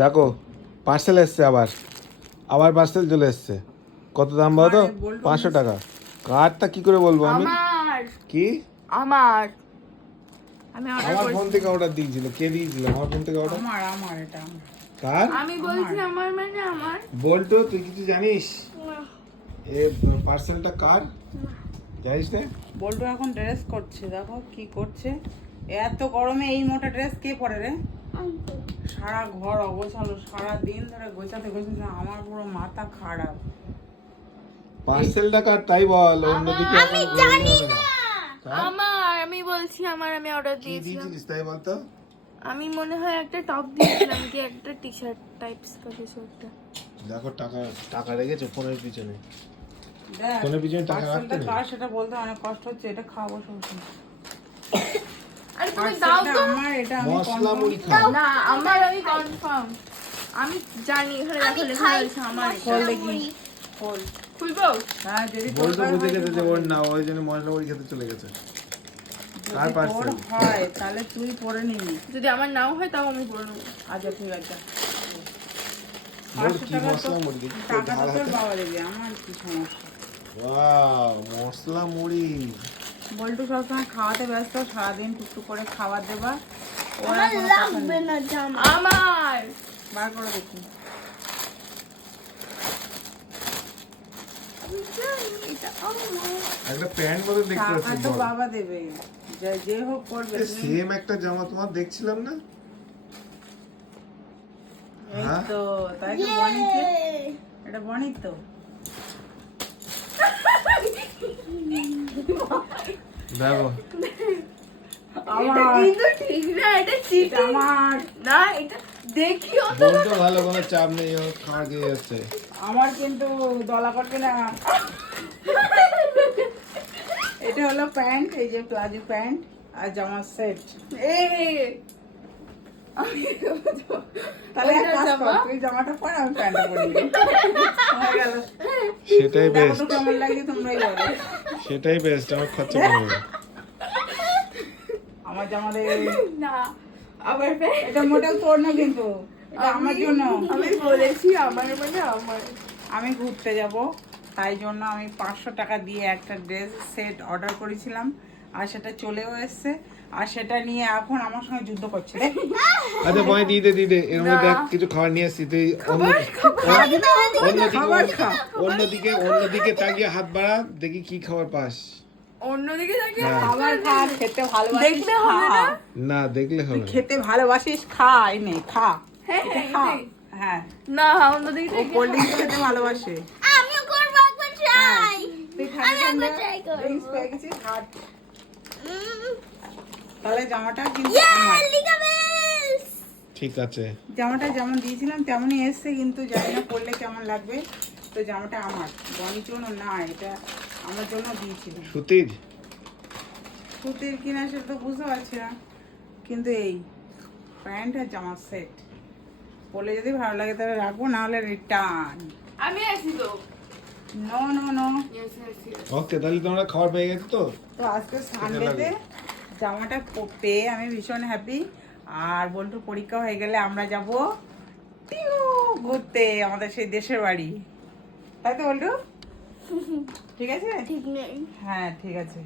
দেখো পার্সেল এসছে আবার। আবার পার্সেল চলে এসছে। কত দাম বলো তো? পাঁচশো টাকা। কার্ডটা কি করে বলব আমি? কি? আমার। আমার ফোন থেকে অর্ডার দিয়েছিল। কে দিয়েছিল? আমার ফোন থেকে অর্ডার আমার আমার এটা কার? আমি বলছি আমার। মানে আমার। বলতো তুই কিছু জানিস? এ পার্সেলটা কার? জানিস না? বল্টু এখন ড্রেস করছে। দেখো কি করছে। এত গরমে এই মোটা ড্রেস কে পরে রে? সারা ঘর অগোছালো সারা দিন ধরে গোছাতে গোছাতে আমার পুরো মাথা খারাপ। পার্সেলটা কার? তাই বল অন্যদিকে আমি জানি না! আমার আমি বলছি আমার আমি অর্ডার কি দিয়েছিলাম। দিয়েছিলিস তাই বলতো? আমি মনে হয় একটা টপ দিয়েছিলাম কি একটা টি শার্ট টাইপস কিছু একটা দেখো টাকা টাকা রেখেছো ফোনের পিছনে। দেখ ফোনের পিছনে টাকা রাখতে কার সেটা বলতে অনেক কষ্ট হচ্ছে এটা খাব সবসময় তুমি দাও তো। আমার এটা আমি মশলা মুড়ি খাও। না আমার আমি কনফার্ম আমি জানি এখানে দেখো লেখা রয়েছে আমার। খুলবো? হ্যাঁ যদি বলতো বুঝে গেছে যে ওর না ওই জন্য মশলা মুড়ি খেতে চলে গেছে। কার যদি হয় তাহলে তুই পরে নিবি। যদি আমার নাও হয় তাও আমি পরে নেব। আচ্ছা ঠিক আছে কি টাকা তো- মুড়ি? দেখি তো টাকা ঢাল তো তোর বাবা দেবে আমার কি সমস্যা? ওয়াও মশলা মুড়ি। বল্টু সবসময় খাওয়াতে ব্যস্ত সারাদিন টুকটুক করে খাবার দেবা। আমার বার করে দেখি। একটা প্যান্ট মতো দেখতে পাচ্ছি তো বাবা দেবে। যে যে হোক করবে সেম একটা জামা তোমার দেখছিলাম না? এই হ্যাঁ? তো তাই তো বনিতে এটা বনি তো দেখো এটা কিন্তু ঠিক না এটা এটা চিটিং আমার না এটা দেখিও তো বলতো ভালো কোনো চাপ নেই ও খাওয়ার যাচ্ছে। আমার কিন্তু দলা করবে না। এটা হলো প্যান্ট এই যে প্লাজো প্যান্ট আর জামার সেট। এ সেটাই দেখো বেস্ট তো কেমন লাগে তোমরাই বলো সেটাই বেস্ট আমার খরচা আমার জামা না আবার এটা মোটেও তোর না কিন্তু এটা আমার জন্য। আমি বলেছি আমার মানে আমার। আমি ঘুরতে যাব তাই জন্য আমি পাঁচশো টাকা দিয়ে একটা ড্রেস সেট অর্ডার করেছিলাম আর সেটা চলেও এসছে। আর সেটা নিয়ে এখন আমার সঙ্গে যুদ্ধ করছে রে। আচ্ছা ভয় দিয়ে দে দিয়ে দে। এর মধ্যে দেখ কিছু খাবার নিয়ে আসছি। তুই অন্যদিকে খাবার খা। অন্যদিকে অন্যদিকে তাকিয়ে হাত বাড়া দেখি কি খাবার পাস। অন্যদিকে তাকিয়ে হ্যাঁ। খাবার খা খেতে ভালোবাসিস দেখলে হবে না? না দেখলে হবে খেতে ভালোবাসিস খা এই খা। হ্যাঁ হ্যাঁ, খা। হ্যাঁ। না অন্যদিকে ও কোল্ড ড্রিঙ্কস খেতে ভালোবাসে। আমিও করব একবার ট্রাই তুই আমি একবার try করব। পেয়ে তাহলে জামাটা কিন্তু আমার। ঠিক আছে। জামাটা যেমন দিয়েছিলাম তেমনই এসছে কিন্তু জানি না পরলে কেমন লাগবে। তো জামাটা আমার। বনির জন্য না এটা আমার জন্য দিয়েছিল সুতির? সুতির কিনা সেটা তো বুঝতে পারছি না। কিন্তু এই প্যান্ট আর জামার সেট। পরলে যদি ভালো লাগে তাহলে রাখব না হলে রিটার্ন আমি আছি তো। No no no. ওকে তাহলে তোমরা খাবার পেয়ে গেছো তো? তো আজকে সানডেতে জামাটা পেয়ে আমি ভীষণ হ্যাপি আর বন্ধু পরীক্ষা হয়ে গেলে আমরা যাব ঘুরতে আমাদের সেই দেশের বাড়ি। তাই তো বল্টু? ঠিক আছে? ঠিক নেই। হ্যাঁ ঠিক আছে।